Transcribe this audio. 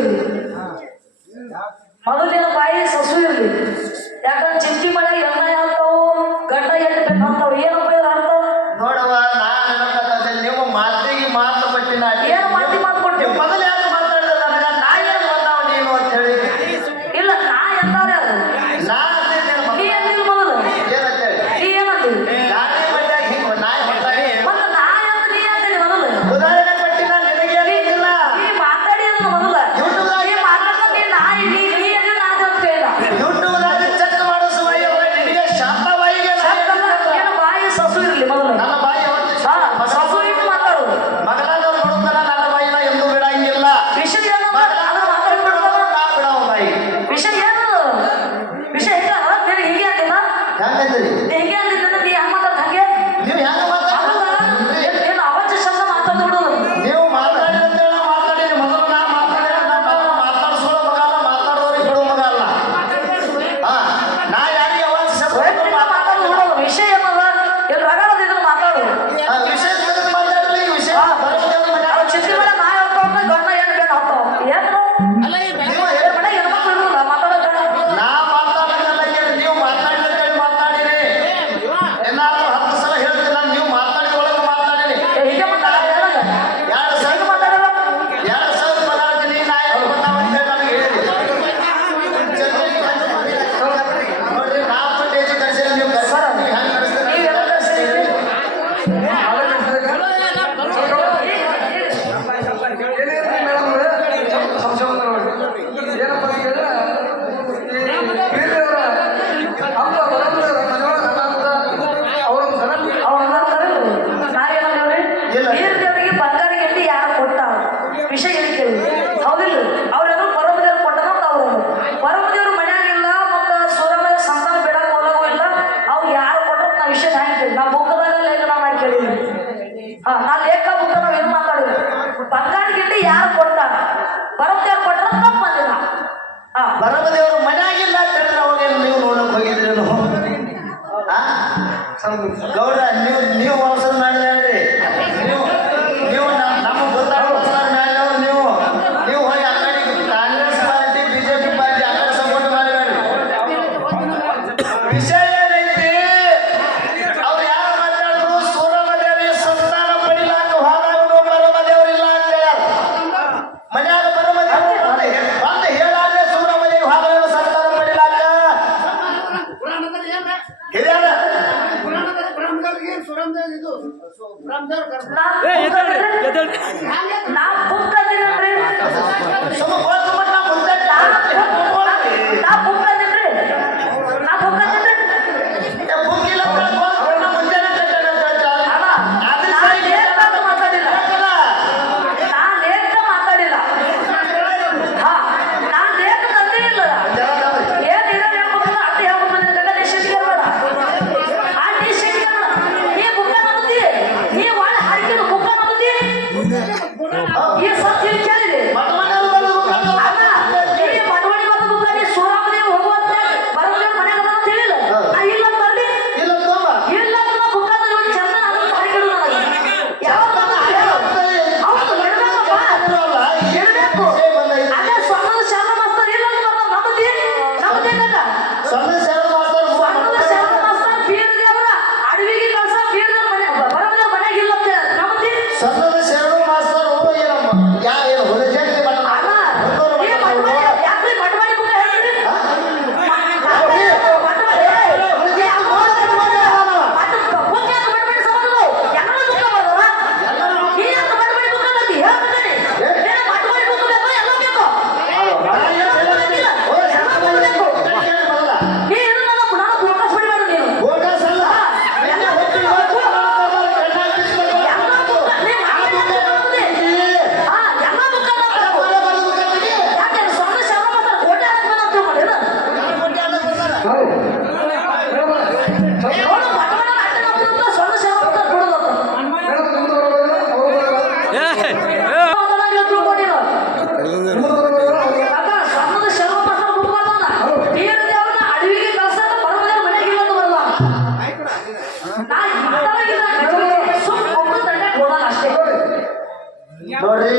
ಇರಲಿ ಮೊದಲಿನ ಬಾಯಿ ಸಸು ಇರಲಿ. ಯಾಕಂದ್ರೆ ಚಿಂತಿ ಮಳೆ ಎಲ್ಲ ಯಾವ ಗಂಡ ಎಲ್ಲಿ ಬೇಕಂತಾವ ಏನು ನಾ ಲೇಖ ಮುಖ ನಾವು ಏನು ಮಾತಾಡಿದ್ರು ಬಂಗಾರ ಗಿಂಡಿ ಯಾರು ಕೊಡ್ತಾರ ಬರದೇವ್ರು ಕೊಟ್ಟರೆ ತಪ್ಪು ಬಂದಿಲ್ಲ ಬರಬದೇವರು ಮನೆಯಾಗಿಲ್ಲ ಅಂತ ಹೇಳಿದ್ರೆ ಅವಾಗ ನೀವು ನೋಡಕ್ ಹೋಗಿದ್ರೇನು ಗೌ ನಾ ಕುಕ್ತ Dorri.